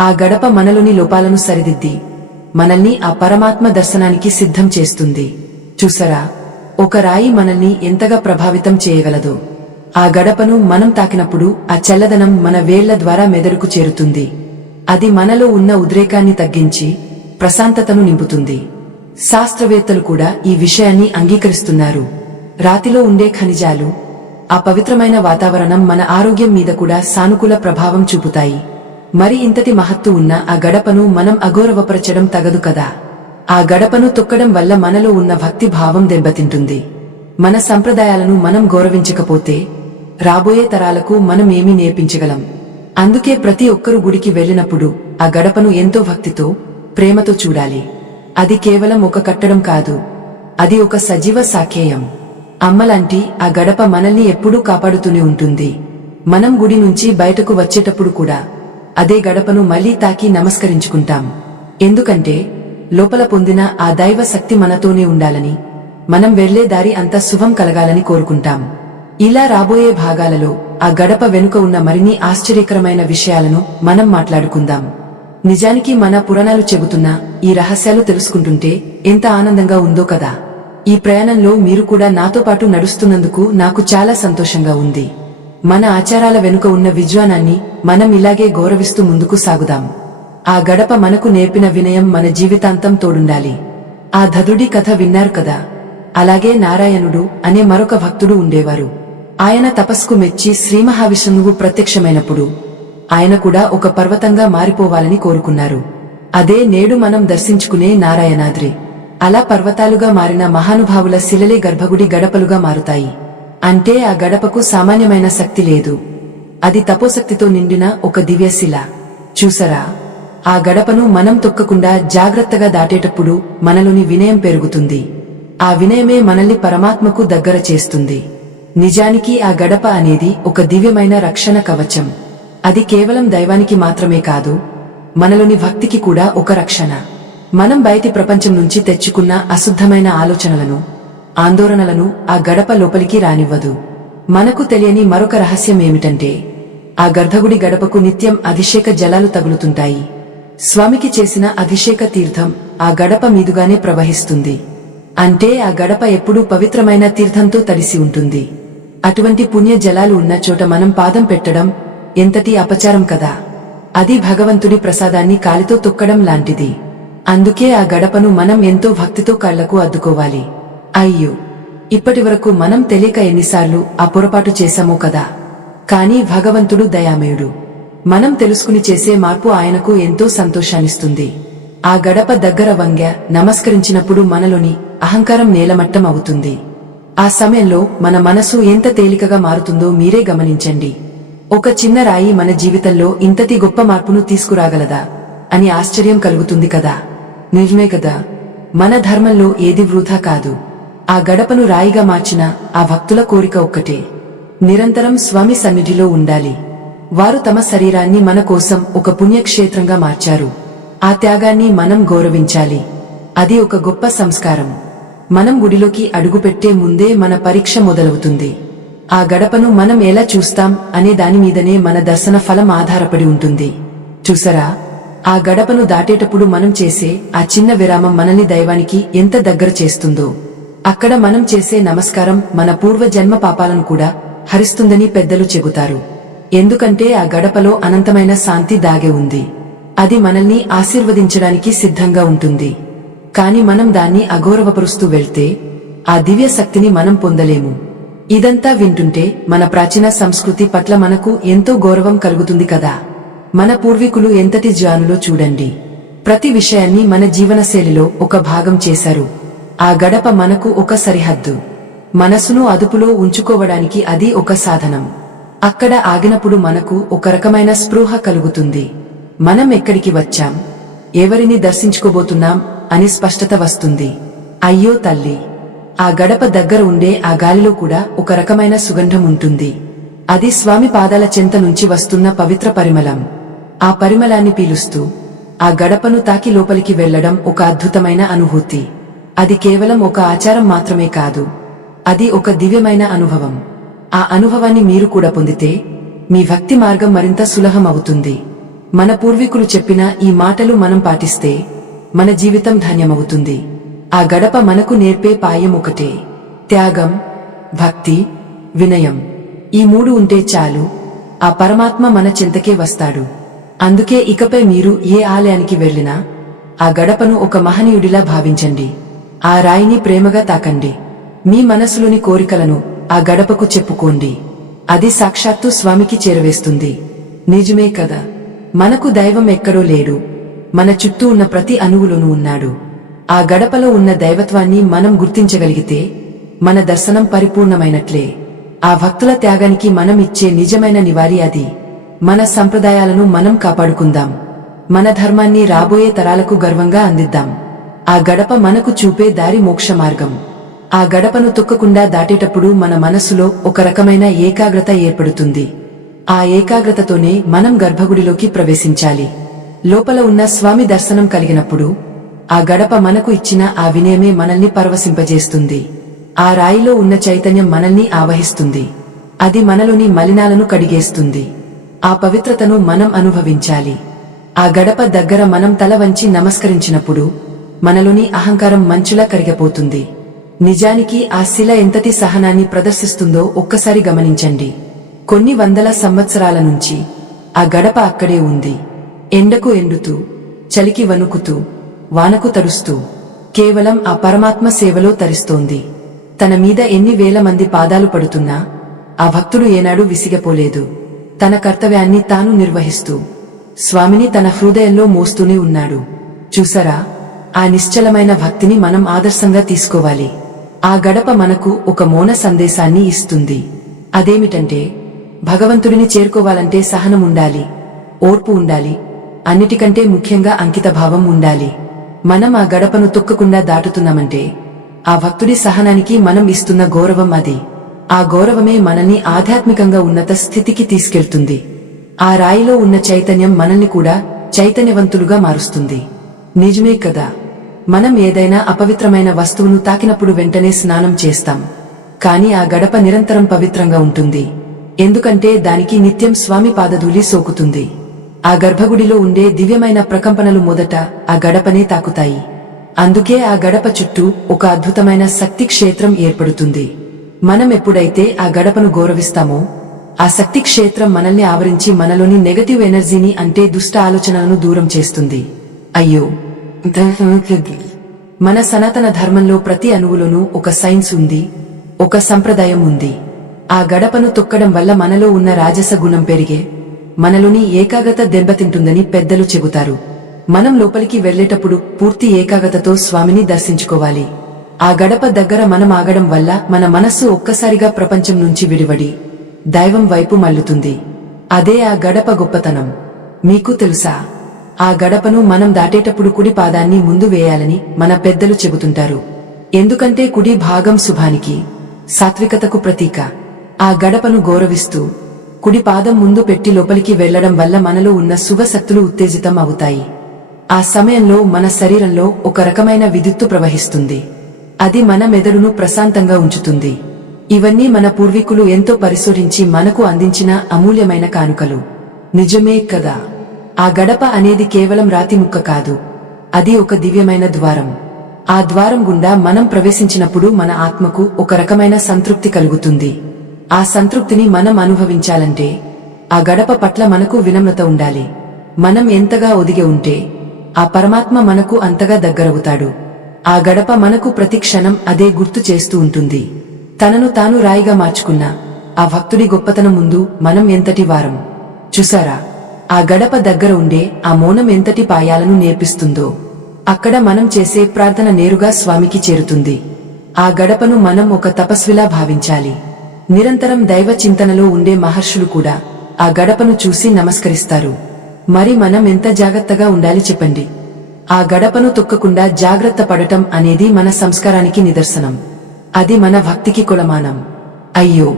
ఆ గడప మనలోని లోపాలను సరిదిద్ది మనల్ని ఆ పరమాత్మ దర్శనానికి సిద్ధం చేస్తుంది. చూసరా, ఒక రాయి మనల్ని ఎంతగా ప్రభావితం చేయగలదో. ఆ గడపను మనం తాకినప్పుడు ఆ చల్లదనం మన వేళ్ల ద్వారా మెదడుకు చేరుతుంది. అది మనలో ఉన్న ఉద్రేకాన్ని తగ్గించి ప్రశాంతతను నింపుతుంది. శాస్త్రవేత్తలు కూడా ఈ విషయాన్ని అంగీకరిస్తున్నారు. రాతిలో ఉండే ఖనిజాలు, ఆ పవిత్రమైన వాతావరణం మన ఆరోగ్యం మీద కూడా సానుకూల ప్రభావం చూపుతాయి. మరి ఇంతటి మహత్తు ఉన్న ఆ గడపను మనం అగౌరవపరచడం తగదు కదా. ఆ గడపను తొక్కడం వల్ల మనలో ఉన్న భక్తి భావం దెబ్బతింటుంది. మన సంప్రదాయాలను మనం గౌరవించకపోతే రాబోయే తరాలకు మనం ఏమి నేర్పించగలం? అందుకే ప్రతి ఒక్కరూ గుడికి వెళ్ళినప్పుడు ఆ గడపను ఎంతో భక్తితో, ప్రేమతో చూడాలి. అది కేవలం ఒక కట్టడం కాదు, అది ఒక సజీవ సాక్ష్యం. అమ్మలాంటి ఆ గడప మనల్ని ఎప్పుడూ కాపాడుతూనే ఉంటుంది. మనం గుడి నుంచి బయటకు వచ్చేటప్పుడు కూడా అదే గడపను మళ్లీ తాకి నమస్కరించుకుంటాం. ఎందుకంటే లోపల పొందిన ఆ దైవ శక్తి మనతోనే ఉండాలని, మనం వెళ్లే దారి అంతా శుభం కలగాలని కోరుకుంటాం. ఇలా రాబోయే భాగాలలో ఆ గడప వెనుక ఉన్న మరిన్ని ఆశ్చర్యకరమైన విషయాలను మనం మాట్లాడుకుందాం. నిజానికి మన పురాణాలు చెబుతున్న ఈ రహస్యాలు తెలుసుకుంటుంటే ఎంత ఆనందంగా ఉందో కదా. ఈ ప్రయాణంలో మీరు కూడా నాతో పాటు నడుస్తున్నందుకు నాకు చాలా సంతోషంగా ఉంది. మన ఆచారాల వెనుక ఉన్న విజ్ఞానాన్ని మనం ఇలాగే గౌరవిస్తూ ముందుకు సాగుదాం. ఆ గడప మనకు నేర్పిన వినయం మన జీవితాంతం తోడుండాలి. ఆ ధదుడి కథ విన్నారు కదా. అలాగే నారాయణుడు అనే మరొక భక్తుడు ఉండేవారు. ఆయన తపస్సుకు మెచ్చి శ్రీమహావిష్ణువు ప్రత్యక్షమైనప్పుడు ఆయన కూడా ఒక పర్వతంగా మారిపోవాలని కోరుకున్నారు. అదే నేడు మనం దర్శించుకునే నారాయణాద్రి. అలా పర్వతాలుగా మారిన మహానుభావుల శిలలే గర్భగుడి గడపలుగా మారుతాయి. అంటే ఆ గడపకు సామాన్యమైన శక్తి లేదు, అది తపోశక్తితో నిండిన ఒక దివ్యశిల. చూసరా, ఆ గడపను మనం తొక్కకుండా జాగ్రత్తగా దాటేటప్పుడు మనలోని వినయం పెరుగుతుంది. ఆ వినయమే మనల్ని పరమాత్మకు దగ్గర చేస్తుంది. నిజానికి ఆ గడప అనేది ఒక దివ్యమైన రక్షణ కవచం. అది కేవలం దైవానికి మాత్రమే కాదు, మనలోని భక్తికి కూడా ఒక రక్షణ. మనం బయటి ప్రపంచం నుంచి తెచ్చుకున్న అశుద్ధమైన ఆలోచనలను, ఆందోళనలను ఆ గడప లోపలికి రానివ్వదు. మనకు తెలియని మరొక రహస్యం ఏమిటంటే, ఆ గర్భగుడి గడపకు నిత్యం అభిషేక జలాలు తగులుతుంటాయి. స్వామికి చేసిన అభిషేక తీర్థం ఆ గడప మీదుగానే ప్రవహిస్తుంది. అంటే ఆ గడప ఎప్పుడూ పవిత్రమైన తీర్థంతో తడిసి ఉంటుంది. అటువంటి పుణ్య జలాలు ఉన్న చోట మనం పాదం పెట్టడం ఎంతటి అపచారం కదా. అది భగవంతుడి ప్రసాదాన్ని కాలితో తొక్కడం లాంటిది. అందుకే ఆ గడపను మనం ఎంతో భక్తితో కళ్లకు అద్దుకోవాలి. అయ్యో, ఇప్పటివరకు మనం తెలియక ఎన్నిసార్లు ఆ పొరపాటు చేశామో కదా. కానీ భగవంతుడు దయామయుడు. మనం తెలుసుకుని చేసే మార్పు ఆయనకు ఎంతో సంతోషాన్నిస్తుంది. ఆ గడప దగ్గర వంగ్య నమస్కరించినప్పుడు మనలోని అహంకారం నేలమట్టం అవుతుంది. ఆ సమయంలో మన మనసు ఎంత తేలికగా మారుతుందో మీరే గమనించండి. ఒక చిన్న రాయి మన జీవితంలో ఇంతటి గొప్ప మార్పును తీసుకురాగలదా అని ఆశ్చర్యం కలుగుతుంది కదా. నిజమే కదా, మన ధర్మంలో ఏది వృధా కాదు. ఆ గడపను రాయిగా మార్చిన ఆ భక్తుల కోరిక ఒక్కటే, నిరంతరం స్వామి సన్నిధిలో ఉండాలి. వారు తమ శరీరాన్ని మన కోసం ఒక పుణ్యక్షేత్రంగా మార్చారు. ఆ త్యాగాన్ని మనం గౌరవించాలి. అది ఒక గొప్ప సంస్కారం. మనం గుడిలోకి అడుగుపెట్టే ముందే మన పరీక్ష మొదలవుతుంది. ఆ గడపను మనం ఎలా చూస్తాం అనే దానిమీదనే మన దర్శన ఫలం ఆధారపడి ఉంటుంది. చూసరా, ఆ గడపను దాటేటప్పుడు మనం చేసే ఆ చిన్న విరామం మనల్ని దైవానికి ఎంత దగ్గర చేస్తుందో. అక్కడ మనం చేసే నమస్కారం మన పూర్వజన్మ పాపాలను కూడా హరిస్తుందని పెద్దలు చెబుతారు. ఎందుకంటే ఆ గడపలో అనంతమైన శాంతి దాగే ఉంది. అది మనల్ని ఆశీర్వదించడానికి సిద్ధంగా ఉంటుంది. కాని మనం దాన్ని అగౌరవపరుస్తూ వెళ్తే ఆ దివ్య శక్తిని మనం పొందలేము. ఇదంతా వింటుంటే మన ప్రాచీన సంస్కృతి పట్ల మనకు ఎంతో గౌరవం కలుగుతుంది కదా. మన పూర్వీకులు ఎంతటి జ్ఞానులో చూడండి. ప్రతి విషయాన్ని మన జీవనశైలిలో ఒక భాగం చేశారు. ఆ గడప మనకు ఒక సరిహద్దు. మనసును అదుపులో ఉంచుకోవడానికి అది ఒక సాధనం. అక్కడ ఆగినప్పుడు మనకు ఒక రకమైన స్పృహ కలుగుతుంది. మనం ఎక్కడికి వచ్చాం, ఎవరిని దర్శించుకోబోతున్నాం అని స్పష్టత వస్తుంది. అయ్యో తల్లి, ఆ గడప దగ్గర ఉండే ఆ గాలిలో కూడా ఒక రకమైన సుగంధం ఉంటుంది. అది స్వామి పాదాల చెంత నుంచి వస్తున్న పవిత్ర పరిమళం. ఆ పరిమళాన్ని పీలుస్తూ ఆ గడపను తాకి లోపలికి వెళ్లడం ఒక అద్భుతమైన అనుభూతి. అది కేవలం ఒక ఆచారం మాత్రమే కాదు, అది ఒక దివ్యమైన అనుభవం. ఆ అనుభవాన్ని మీరు కూడా పొందితే మీ భక్తి మార్గం మరింత సులభం అవుతుంది. మన పూర్వీకులు చెప్పిన ఈ మాటలు మనం పాటిస్తే మన జీవితం ధన్యమవుతుంది. ఆ గడప మనకు నేర్పే పాయం ఒకటే: త్యాగం, భక్తి, వినయం. ఈ మూడు ఉంటే చాలు, ఆ పరమాత్మ మన చెంతకే వస్తాడు. అందుకే ఇకపై మీరు ఏ ఆలయానికి వెళ్ళినా ఆ గడపను ఒక మహనీయుడిలా భావించండి. ఆ రాయిని ప్రేమగా తాకండి. మీ మనసులోని కోరికలను ఆ గడపకు చెప్పుకోండి. అది సాక్షాత్తు స్వామికి చేరవేస్తుంది. నిజమే కదా, మనకు దైవం ఎక్కడో లేడు, మన చుట్టూ ఉన్న ప్రతి అణువులోనూ ఉన్నాడు. ఆ గడపలో ఉన్న దైవత్వాన్ని మనం గుర్తించగలిగితే మన దర్శనం పరిపూర్ణమైనట్లే. ఆ భక్తుల త్యాగానికి మనం ఇచ్చే నిజమైన నివాళి అది. మన సంప్రదాయాలను మనం కాపాడుకుందాం. మన ధర్మాన్ని రాబోయే తరాలకు గర్వంగా అందిద్దాం. ఆ గడప మనకు చూపే దారి మోక్ష మార్గం. ఆ గడపను తొక్కకుండా దాటేటప్పుడు మన మనస్సులో ఒక రకమైన ఏకాగ్రత ఏర్పడుతుంది. ఆ ఏకాగ్రతతోనే మనం గర్భగుడిలోకి ప్రవేశించాలి. లోపల ఉన్న స్వామి దర్శనం కలిగినప్పుడు ఆ గడప మనకు ఇచ్చిన ఆ వినయమే మనల్ని పరవశింపజేస్తుంది. ఆ రాయిలో ఉన్న చైతన్యం మనల్ని ఆవహిస్తుంది. అది మనలోని మలినాలను కడిగేస్తుంది. ఆ పవిత్రతను మనం అనుభవించాలి. ఆ గడప దగ్గర మనం తల వంచి నమస్కరించినప్పుడు మనలోని అహంకారం మంచులా కరిగిపోతుంది. నిజానికి ఆ శిల ఎంతటి సహనాన్ని ప్రదర్శిస్తుందో ఒక్కసారి గమనించండి. కొన్ని వందల సంవత్సరాల నుంచి ఆ గడప అక్కడే ఉంది. ఎండకు ఎండుతూ, చలికి వణుకుతూ, వానకు తడుస్తూ కేవలం ఆ పరమాత్మ సేవలో తరిస్తోంది. తన మీద ఎన్ని వేల మంది పాదాలు పడుతున్నా ఆ భక్తుడు ఏనాడూ విసిగపోలేదు. తన కర్తవ్యాన్ని తాను నిర్వహిస్తూ స్వామిని తన హృదయంలో మోస్తూనే ఉన్నాడు. చూసారా, ఆ నిశ్చలమైన భక్తిని మనం ఆదర్శంగా తీసుకోవాలి. ఆ గడప మనకు ఒక మౌన సందేశాన్ని ఇస్తుంది. అదేమిటంటే, భగవంతుడిని చేరుకోవాలంటే సహనం ఉండాలి, ఓర్పు ఉండాలి, అన్నిటికంటే ముఖ్యంగా అంకితభావం ఉండాలి. మనం ఆ గడపను తొక్కకుండా దాటుతున్నామంటే ఆ భక్తుడి సహనానికి మనం ఇస్తున్న గౌరవం అది. ఆ గౌరవమే మనల్ని ఆధ్యాత్మికంగా ఉన్నత స్థితికి తీసుకెళ్తుంది. ఆ రాయిలో ఉన్న చైతన్యం మనల్ని కూడా చైతన్యవంతులుగా మారుస్తుంది. నిజమే కదా, మనం ఏదైనా అపవిత్రమైన వస్తువును తాకినప్పుడు వెంటనే స్నానం చేస్తాం. కాని ఆ గడప నిరంతరం పవిత్రంగా ఉంటుంది. ఎందుకంటే దానికి నిత్యం స్వామి పాదధూళి సోకుతుంది. ఆ గర్భగుడిలో ఉండే దివ్యమైన ప్రకంపనలు మొదట ఆ గడపనే తాకుతాయి. అందుకే ఆ గడప చుట్టూ ఒక అద్భుతమైన శక్తి క్షేత్రం ఏర్పడుతుంది. మనం ఎప్పుడైతే ఆ గడపను గౌరవిస్తామో ఆ శక్తి క్షేత్రం మనల్ని ఆవరించి మనలోని నెగటివ్ ఎనర్జీని, అంటే దుష్ట ఆలోచనలను దూరం చేస్తుంది. అయ్యో, మన సనాతన ధర్మంలో ప్రతి అణువులోనూ ఒక సైన్స్ ఉంది, ఒక సంప్రదాయం ఉంది. ఆ గడపను తొక్కడం వల్ల మనలో ఉన్న రాజస గుణం పెరిగే మనలోని ఏకాగ్రత దెబ్బతింటుందని పెద్దలు చెబుతారు. మనం లోపలికి వెళ్లేటప్పుడు పూర్తి ఏకాగ్రతతో స్వామిని దర్శించుకోవాలి. ఆ గడప దగ్గర మనం ఆగడం వల్ల మన మనస్సు ఒక్కసారిగా ప్రపంచం నుంచి విడివడి దైవం వైపు మల్లుతుంది. అదే ఆ గడప గొప్పతనం. మీకు తెలుసా, ఆ గడపను మనం దాటేటప్పుడు కుడి పాదాన్ని ముందు వేయాలని మన పెద్దలు చెబుతుంటారు. ఎందుకంటే కుడి భాగం శుభానికి, సాత్వికతకు ప్రతీక. ఆ గడపను గౌరవిస్తూ కుడి పాదం ముందు పెట్టి లోపలికి వెళ్లడం వల్ల మనలో ఉన్న శుభశక్తులు ఉత్తేజితం అవుతాయి. ఆ సమయంలో మన శరీరంలో ఒక రకమైన విద్యుత్తు ప్రవహిస్తుంది. అది మన మెదడును ప్రశాంతంగా ఉంచుతుంది. ఇవన్నీ మన పూర్వీకులు ఎంతో పరిశోధించి మనకు అందించిన అమూల్యమైన కానుకలు. నిజమే కదా, ఆ గడప అనేది కేవలం రాతి ముక్క కాదు, అది ఒక దివ్యమైన ద్వారం. ఆ ద్వారం గుండా మనం ప్రవేశించినప్పుడు మన ఆత్మకు ఒక రకమైన సంతృప్తి కలుగుతుంది. ఆ సంతృప్తిని మనం అనుభవించాలంటే ఆ గడప పట్ల మనకు వినమ్రత ఉండాలి. మనం ఎంతగా ఒదిగి ఉంటే ఆ పరమాత్మ మనకు అంతగా దగ్గరవుతాడు. ఆ గడప మనకు ప్రతి క్షణం అదే గుర్తు చేస్తూ ఉంటుంది. తనను తాను రాయిగా మార్చుకున్న ఆ భక్తుడి గొప్పతనం ముందు మనం ఎంతటి వారం. చూసారా, ఆ గడప దగ్గర ఉండే ఆ మౌనం ఎంతటి పాయాలను నేర్పిస్తుందో. అక్కడ మనం చేసే ప్రార్థన నేరుగా స్వామికి చేరుతుంది. ఆ గడపను మనం ఒక తపస్విలా భావించాలి. నిరంతరం దైవ చింతనలో ఉండే మహర్షులు కూడా ఆ గడపను చూసి నమస్కరిస్తారు. మరి మనం ఎంత జాగ్రత్తగా ఉండాలి చెప్పండి. ఆ గడపను తొక్కకుండా జాగ్రత్త పడటం అనేది మన సంస్కారానికి నిదర్శనం. అది మన భక్తికి కొలమానం. అయ్యో,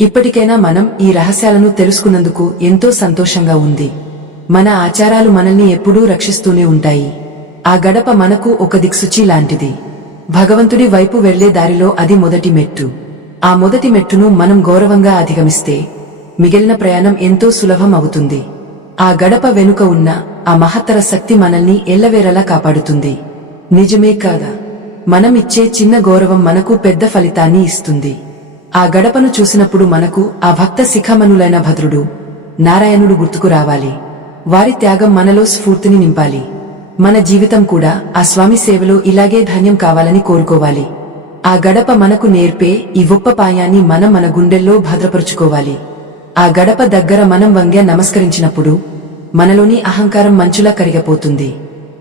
ఇప్పటికైనా మనం ఈ రహస్యాలను తెలుసుకున్నందుకు ఎంతో సంతోషంగా ఉంది. మన ఆచారాలు మనల్ని ఎప్పుడూ రక్షిస్తూనే ఉంటాయి. ఆ గడప మనకు ఒక దిక్సూచి లాంటిది. భగవంతుడి వైపు వెళ్లే దారిలో అది మొదటి మెట్టు. ఆ మొదటి మెట్టును మనం గౌరవంగా అధిగమిస్తే మిగిలిన ప్రయాణం ఎంతో సులభం అవుతుంది. ఆ గడప వెనుక ఉన్న ఆ మహత్తర శక్తి మనల్ని ఎల్లవేళలా కాపాడుతుంది. నిజమే కాదా? మనం ఇచ్చే చిన్న గౌరవం మనకు పెద్ద ఫలితాన్ని ఇస్తుంది. ఆ గడపను చూసినప్పుడు మనకు ఆ భక్త శిఖామణులైన భద్రుడు, నారాయణుడు గుర్తుకు రావాలి. వారి త్యాగం మనలో స్ఫూర్తిని నింపాలి. మన జీవితం కూడా ఆ స్వామి సేవలో ఇలాగే ధన్యం కావాలని కోరుకోవాలి. ఆ గడప మనకు నేర్పే ఈ గొప్ప పాయాన్ని మనం మన గుండెల్లో భద్రపరుచుకోవాలి. ఆ గడప దగ్గర మనం వంగ్య నమస్కరించినప్పుడు మనలోని అహంకారం మంచులా కరిగిపోతుంది.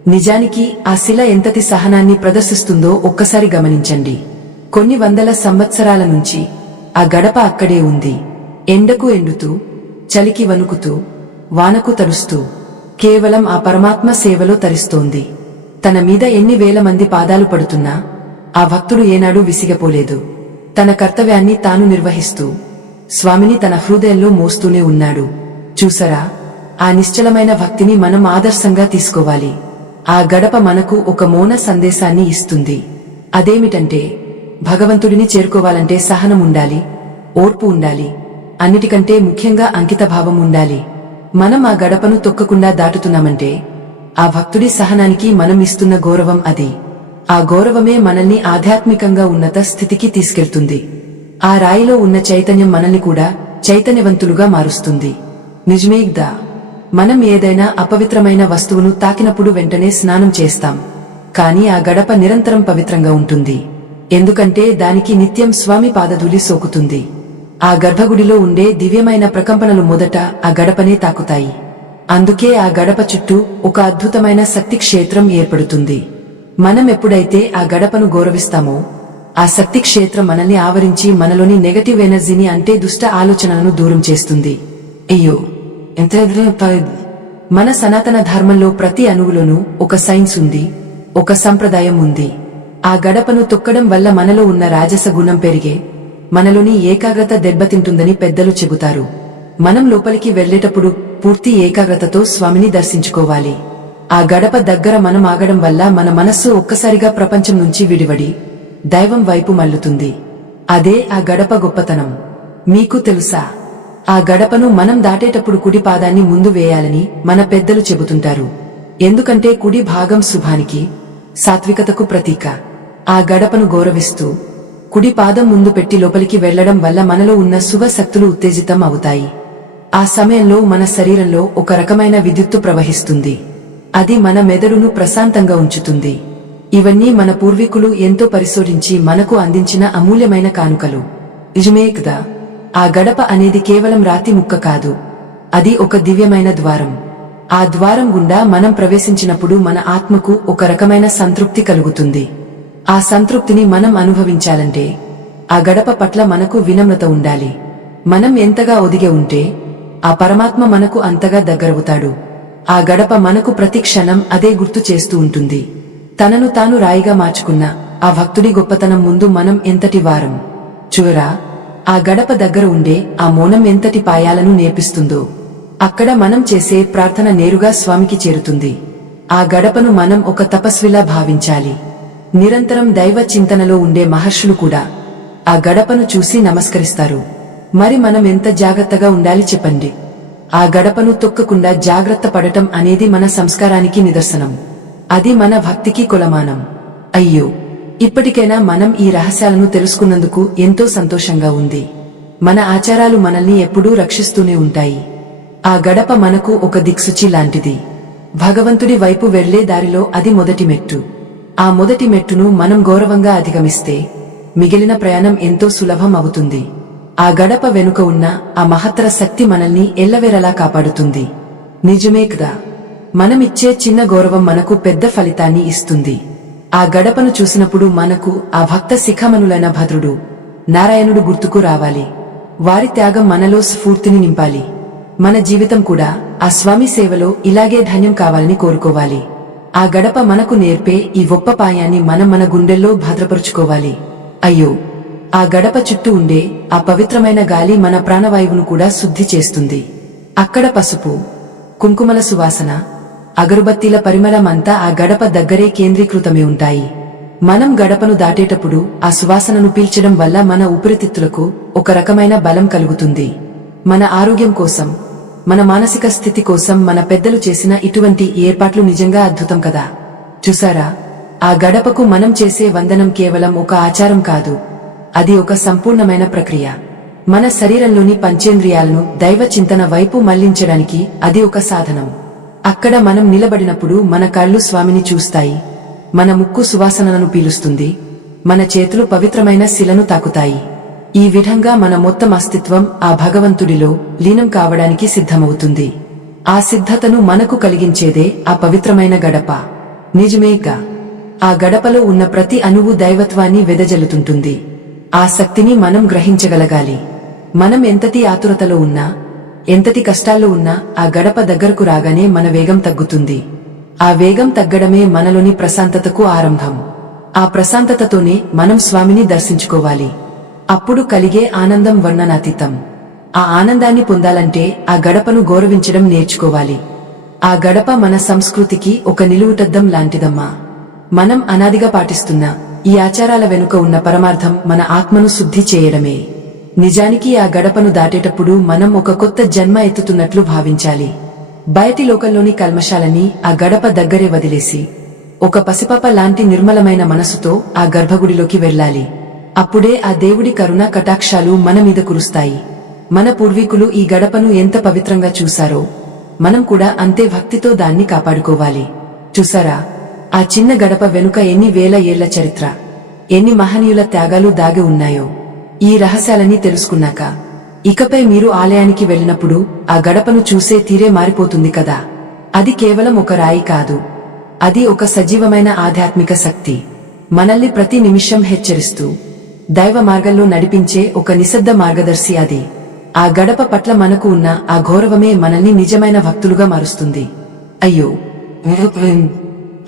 నిజానికి ఆ శిల ఎంతటి సహనాన్ని ప్రదర్శిస్తుందో ఒక్కసారి గమనించండి. కొన్ని వందల సంవత్సరాల నుంచి ఆ గడప అక్కడే ఉంది. ఎండకు ఎండుతూ, చలికి వణుకుతూ, వానకు తడుస్తూ కేవలం ఆ పరమాత్మ సేవలో తరిస్తోంది. తన మీద ఎన్ని వేల మంది పాదాలు పడుతున్నా ఆ భక్తుడు ఏనాడూ విసిగపోలేదు. తన కర్తవ్యాన్ని తాను నిర్వహిస్తూ స్వామిని తన హృదయంలో మోస్తూనే ఉన్నాడు. చూసరా, ఆ నిశ్చలమైన భక్తిని మనం ఆదర్శంగా తీసుకోవాలి. ఆ గడప మనకు ఒక మౌన సందేశాన్ని ఇస్తుంది. అదేమిటంటే, భగవంతుడిని చేరుకోవాలంటే సహనం ఉండాలి, ఓర్పు ఉండాలి, అన్నిటికంటే ముఖ్యంగా అంకితభావం ఉండాలి. మనం ఆ గడపను తొక్కకుండా దాటుతున్నామంటే ఆ భక్తుడి సహనానికి మనం ఇస్తున్న గౌరవం అది. ఆ గౌరవమే మనల్ని ఆధ్యాత్మికంగా ఉన్నత స్థితికి తీసుకెళ్తుంది. ఆ రాయిలో ఉన్న చైతన్యం మనల్ని కూడా చైతన్యవంతులుగా మారుస్తుంది. నిజమేగ్దా, మనం ఏదైనా అపవిత్రమైన వస్తువును తాకినప్పుడు వెంటనే స్నానం చేస్తాం. కాని ఆ గడప నిరంతరం పవిత్రంగా ఉంటుంది. ఎందుకంటే దానికి నిత్యం స్వామి పాదధూళి సోకుతుంది. ఆ గర్భగుడిలో ఉండే దివ్యమైన ప్రకంపనలు మొదట ఆ గడపనే తాకుతాయి. అందుకే ఆ గడప చుట్టూ ఒక అద్భుతమైన శక్తి క్షేత్రం ఏర్పడుతుంది. మనం ఎప్పుడైతే ఆ గడపను గౌరవిస్తామో ఆ శక్తి క్షేత్రం మనల్ని ఆవరించి మనలోని నెగటివ్ ఎనర్జీని, అంటే దుష్ట ఆలోచనలను దూరం చేస్తుంది. అయ్యో, ఎంత మన సనాతన ధర్మంలో ప్రతి అణువులోనూ ఒక సైన్స్ ఉంది, ఒక సంప్రదాయం ఉంది. ఆ గడపను తొక్కడం వల్ల మనలో ఉన్న రాజస గుణం పెరిగే మనలోని ఏకాగ్రత దెబ్బతింటుందని పెద్దలు చెబుతారు. మనం లోపలికి వెళ్లేటప్పుడు పూర్తి ఏకాగ్రతతో స్వామిని దర్శించుకోవాలి. ఆ గడప దగ్గర మనం ఆగడం వల్ల మన మనస్సు ఒక్కసారిగా ప్రపంచం నుంచి విడివడి దైవం వైపు మల్లుతుంది. అదే ఆ గడప గొప్పతనం. మీకు తెలుసా, ఆ గడపను మనం దాటేటప్పుడు కుడి పాదాన్ని ముందు వేయాలని మన పెద్దలు చెబుతుంటారు. ఎందుకంటే కుడి భాగం శుభానికి, సాత్వికతకు ప్రతీక. ఆ గడపను గౌరవిస్తూ కుడి పాదం ముందు పెట్టి లోపలికి వెళ్లడం వల్ల మనలో ఉన్న శుభ శక్తులు ఉత్తేజితం అవుతాయి. ఆ సమయంలో మన శరీరంలో ఒక రకమైన విద్యుత్తు ప్రవహిస్తుంది. అది మన మెదడును ప్రశాంతంగా ఉంచుతుంది. ఇవన్నీ మన పూర్వీకులు ఎంతో పరిశోధించి మనకు అందించిన అమూల్యమైన కానుకలు. నిజమే కదా? ఆ గడప అనేది కేవలం రాతి ముక్క కాదు, అది ఒక దివ్యమైన ద్వారం. ఆ ద్వారం గుండా మనం ప్రవేశించినప్పుడు మన ఆత్మకు ఒక రకమైన సంతృప్తి కలుగుతుంది. ఆ సంతృప్తిని మనం అనుభవించాలంటే ఆ గడప పట్ల మనకు వినమ్రత ఉండాలి. మనం ఎంతగా ఒదిగే ఉంటే ఆ పరమాత్మ మనకు అంతగా దగ్గరవుతాడు. ఆ గడప మనకు ప్రతి క్షణం అదే గుర్తు చేస్తూ ఉంటుంది. తనను తాను రాయిగా మార్చుకున్న ఆ భక్తుడి గొప్పతనం ముందు మనం ఎంతటి వారం. చూరా, ఆ గడప దగ్గర ఉండే ఆ మౌనం ఎంతటి పాయాలను నేర్పిస్తుందో. అక్కడ మనం చేసే ప్రార్థన నేరుగా స్వామికి చేరుతుంది. ఆ గడపను మనం ఒక తపస్విలా భావించాలి. నిరంతరం దైవ చింతనలో ఉండే మహర్షులు కూడా ఆ గడపను చూసి నమస్కరిస్తారు. మరి మనం ఎంత జాగ్రత్తగా ఉండాలి చెప్పండి. ఆ గడపను తొక్కకుండా జాగ్రత్త పడటం అనేది మన సంస్కారానికి నిదర్శనం. అది మన భక్తికి కొలమానం. అయ్యో, ఇప్పటికైనా మనం ఈ రహస్యాలను తెలుసుకున్నందుకు ఎంతో సంతోషంగా ఉంది. మన ఆచారాలు మనల్ని ఎప్పుడూ రక్షిస్తూనే ఉంటాయి. ఆ గడప మనకు ఒక దిక్సూచి లాంటిది. భగవంతుడి వైపు వెళ్లే దారిలో అది మొదటి మెట్టు. ఆ మొదటి మెట్టును మనం గౌరవంగా అధిగమిస్తే మిగిలిన ప్రయాణం ఎంతో సులభం అవుతుంది. ఆ గడప వెనుక ఉన్న ఆ మహత్తర శక్తి మనల్ని ఎల్లవేళలా కాపాడుతుంది. నిజమే కదా? మనమిచ్చే చిన్న గౌరవం మనకు పెద్ద ఫలితాన్ని ఇస్తుంది. ఆ గడపను చూసినప్పుడు మనకు ఆ భక్త శిఖామణులైన భద్రుడు, నారాయణుడు గుర్తుకు రావాలి. వారి త్యాగం మనలో స్ఫూర్తిని నింపాలి. మన జీవితం కూడా ఆ స్వామి సేవలో ఇలాగే ధన్యం కావాలని కోరుకోవాలి. ఆ గడప మనకు నేర్పే ఈ గొప్ప పాయాన్ని మనం మన గుండెల్లో భద్రపరుచుకోవాలి. అయ్యో, ఆ గడప చుట్టూ ఉండే ఆ పవిత్రమైన గాలి మన ప్రాణవాయువును కూడా శుద్ధి చేస్తుంది. అక్కడ పసుపు, కుంకుమల సువాసన, అగరుబత్తీల పరిమళమంతా ఆ గడప దగ్గరే కేంద్రీకృతమై ఉంటాయి. మనం గడపను దాటేటప్పుడు ఆ సువాసనను పీల్చడం వల్ల మన ఊపిరితిత్తులకు ఒక రకమైన బలం కలుగుతుంది. మన ఆరోగ్యం కోసం, మన మానసిక స్థితి కోసం మన పెద్దలు చేసిన ఇటువంటి ఏర్పాట్లు నిజంగా అద్భుతం కదా. చూసారా, ఆ గడపకు మనం చేసే వందనం కేవలం ఒక ఆచారం కాదు, అది ఒక సంపూర్ణమైన ప్రక్రియ. మన శరీరంలోని పంచేంద్రియాలను దైవ చింతన వైపు మళ్లించడానికి అది ఒక సాధనం. అక్కడ మనం నిలబడినప్పుడు మన కళ్ళు స్వామిని చూస్తాయి, మన ముక్కు సువాసనలను పీలుస్తుంది, మన చేతులు పవిత్రమైన శిలను తాకుతాయి. ఈ విధంగా మన మొత్తం అస్తిత్వం ఆ భగవంతుడిలో లీనం కావడానికి సిద్ధమవుతుంది. ఆ సిద్ధతను మనకు కలిగించేదే ఆ పవిత్రమైన గడప. నిజమేగా, ఆ గడపలో ఉన్న ప్రతి అణువు దైవత్వాన్ని వెదజల్లుతుంటుంది. ఆ శక్తిని మనం గ్రహించగలగాలి. మనం ఎంతటి ఆతురతలో ఉన్నా, ఎంతటి కష్టాల్లో ఉన్నా ఆ గడప దగ్గరకు రాగానే మన వేగం తగ్గుతుంది. ఆ వేగం తగ్గడమే మనలోని ప్రశాంతతకు ఆరంభం. ఆ ప్రశాంతతతోనే మనం స్వామిని దర్శించుకోవాలి. అప్పుడు కలిగే ఆనందం వర్ణనాతీతం. ఆ ఆనందాన్ని పొందాలంటే ఆ గడపను గౌరవించడం నేర్చుకోవాలి. ఆ గడప మన సంస్కృతికి ఒక నిలువుటద్దం లాంటిదమ్మా. మనం అనాదిగా పాటిస్తున్న ఈ ఆచారాల వెనుక ఉన్న పరమార్థం మన ఆత్మను శుద్ధి చేయడమే. నిజానికి ఆ గడపను దాటేటప్పుడు మనం ఒక కొత్త జన్మ ఎత్తుతున్నట్లు భావించాలి. బయటి లోకంలోని కల్మషాలని ఆ గడప దగ్గరే వదిలేసి ఒక పసిపాప లాంటి నిర్మలమైన మనసుతో ఆ గర్భగుడిలోకి వెళ్ళాలి. అప్పుడే ఆ దేవుడి కరుణ కటాక్షాలు మన మీద కురుస్తాయి. మన పూర్వీకులు ఈ గడపను ఎంత పవిత్రంగా చూశారో మనం కూడా అంతే భక్తితో దాన్ని కాపాడుకోవాలి. చూసారా, ఆ చిన్న గడప వెనుక ఎన్ని వేల ఏళ్ల చరిత్ర, ఎన్ని మహనీయుల త్యాగాలు దాగి ఉన్నాయో. ఈ రహస్యాలన్నీ తెలుసుకున్నాక ఇకపై మీరు ఆలయానికి వెళ్ళినప్పుడు ఆ గడపను చూసే తీరే మారిపోతుంది కదా. అది కేవలం ఒక రాయి కాదు, అది ఒక సజీవమైన ఆధ్యాత్మిక శక్తి. మనల్ని ప్రతి నిమిషం హెచ్చరిస్తూ దైవ మార్గంలో నడిపించే ఒక నిశ్శబ్ద మార్గదర్శి అది. ఆ గడప పట్ల మనకు ఉన్న ఆ గౌరవమే మనల్ని నిజమైన భక్తులుగా మారుస్తుంది. అయ్యో,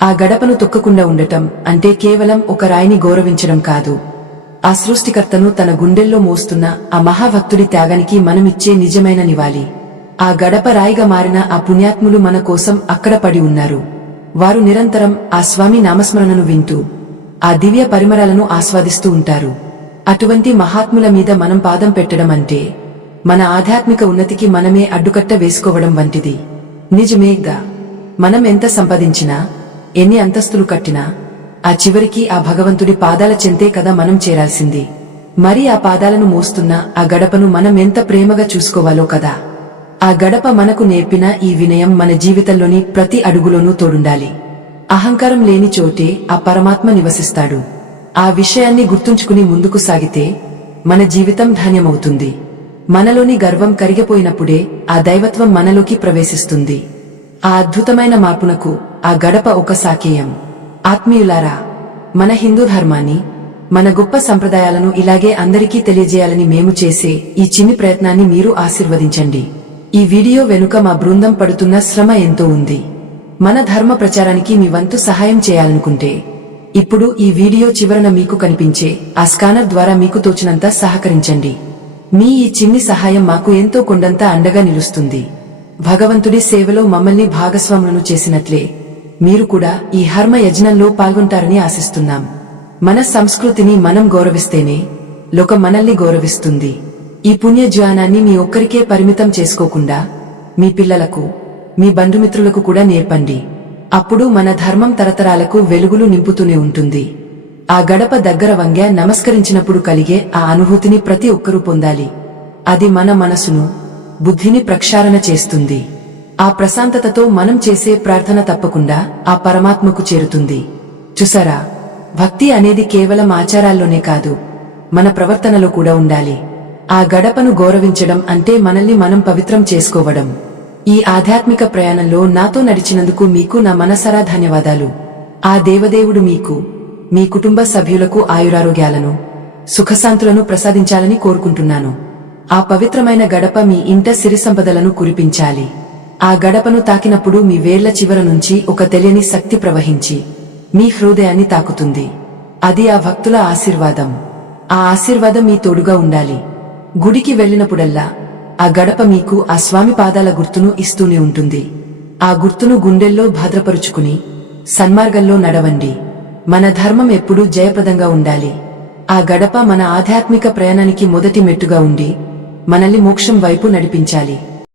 ఆ గడపను తొక్కకుండా ఉండటం అంటే కేవలం ఒక రాయిని గౌరవించడం కాదు, ఆ సృష్టికర్తను తన గుండెల్లో మోస్తున్న ఆ మహాభక్తుడి త్యాగానికి మనమిచ్చే నిజమైన నివాళి. ఆ గడప రాయిగా మారిన ఆ పుణ్యాత్ములు మన కోసం అక్కడ పడి ఉన్నారు. వారు నిరంతరం ఆ స్వామి నామస్మరణను వింటూ ఆ దివ్య పరిమళాలను ఆస్వాదిస్తూ ఉంటారు. అటువంటి మహాత్ముల మీద మనం పాదం పెట్టడం అంటే మన ఆధ్యాత్మిక ఉన్నతికి మనమే అడ్డుకట్ట వేసుకోవడం వంటిది. నిజమేగా, మనం ఎంత సంపాదించినా, ఎన్ని అంతస్తులు కట్టినా ఆ చివరికి ఆ భగవంతుడి పాదాల చెంతే కదా మనం చేరాల్సింది. మరి ఆ పాదాలను మోస్తున్న ఆ గడపను మనం ఎంత ప్రేమగా చూసుకోవాలో కదా. ఆ గడప మనకు నేర్పిన ఈ వినయం మన జీవితంలోని ప్రతి అడుగులోనూ తోడుండాలి. అహంకారం లేని చోటే ఆ పరమాత్మ నివసిస్తాడు. ఆ విషయాన్ని గుర్తుంచుకుని ముందుకు సాగితే మన జీవితం ధన్యమవుతుంది. మనలోని గర్వం కరిగిపోయినప్పుడే ఆ దైవత్వం మనలోకి ప్రవేశిస్తుంది. ఆ అద్భుతమైన మార్పునకు ఆ గడప ఒక సాకేయం. ఆత్మీయులారా, మన హిందూ ధర్మాన్ని, మన గొప్ప సంప్రదాయాలను ఇలాగే అందరికీ తెలియజేయాలని మేము చేసే ఈ చిన్ని ప్రయత్నాన్ని మీరు ఆశీర్వదించండి. ఈ వీడియో వెనుక మా బృందం పడుతున్న శ్రమ ఎంతో ఉంది. మన ధర్మ ప్రచారానికి మీ వంతు సహాయం చేయాలనుకుంటే ఇప్పుడు ఈ వీడియో చివరన మీకు కనిపించే ఆ స్కానర్ ద్వారా మీకు తోచినంత సహకరించండి. మీ ఈ చిన్ని సహాయం మాకు ఎంతో కొండంత అండగా నిలుస్తుంది. భగవంతుడి సేవలో మమ్మల్ని భాగస్వాములను చేసినట్లే మీరు కూడా ఈ హర్మ యజ్ఞంలో పాల్గొంటారని ఆశిస్తున్నాం. మన సంస్కృతిని మనం గౌరవిస్తేనే లోకం మనల్ని గౌరవిస్తుంది. ఈ పుణ్యజ్ఞానాన్ని మీ ఒక్కరికే పరిమితం చేసుకోకుండా మీ పిల్లలకు, మీ బంధుమిత్రులకు కూడా నేర్పండి. అప్పుడు మన ధర్మం తరతరాలకు వెలుగులు నింపుతూనే ఉంటుంది. ఆ గడప దగ్గర వంగ్య నమస్కరించినప్పుడు కలిగే ఆ అనుభూతిని ప్రతి ఒక్కరూ పొందాలి. అది మన మనసును, బుద్ధిని ప్రక్షాళన చేస్తుంది. ఆ ప్రశాంతతతో మనం చేసే ప్రార్థన తప్పకుండా ఆ పరమాత్మకు చేరుతుంది. చూసారా, భక్తి అనేది కేవలం ఆచారాల్లోనే కాదు, మన ప్రవర్తనలో కూడా ఉండాలి. ఆ గడపను గౌరవించడం అంటే మనల్ని మనం పవిత్రం చేసుకోవడం. ఈ ఆధ్యాత్మిక ప్రయాణంలో నాతో నడిచినందుకు మీకు నా మనసారా ధన్యవాదాలు. ఆ దేవదేవుడు మీకు, మీ కుటుంబ సభ్యులకు ఆయురారోగ్యాలను, సుఖశాంతులను ప్రసాదించాలని కోరుకుంటున్నాను. ఆ పవిత్రమైన గడప మీ ఇంట సిరి సంపదలను కురిపించాలి. ఆ గడపను తాకినప్పుడు మీ వేళ్ల చివర నుంచి ఒక తెలియని శక్తి ప్రవహించి మీ హృదయాన్ని తాకుతుంది. అది ఆ భక్తుల ఆశీర్వాదం. ఆ ఆశీర్వాదం మీ తోడుగా ఉండాలి. గుడికి వెళ్ళినప్పుడల్లా ఆ గడప మీకు ఆ స్వామి పాదాల గుర్తును ఇస్తూనే ఉంటుంది. ఆ గుర్తును గుండెల్లో భద్రపరుచుకుని సన్మార్గంలో నడవండి. మన ధర్మం ఎప్పుడూ జయప్రదంగా ఉండాలి. ఆ గడప మన ఆధ్యాత్మిక ప్రయాణానికి మొదటి మెట్టుగా ఉండి మనల్ని మోక్షం వైపు నడిపించాలి.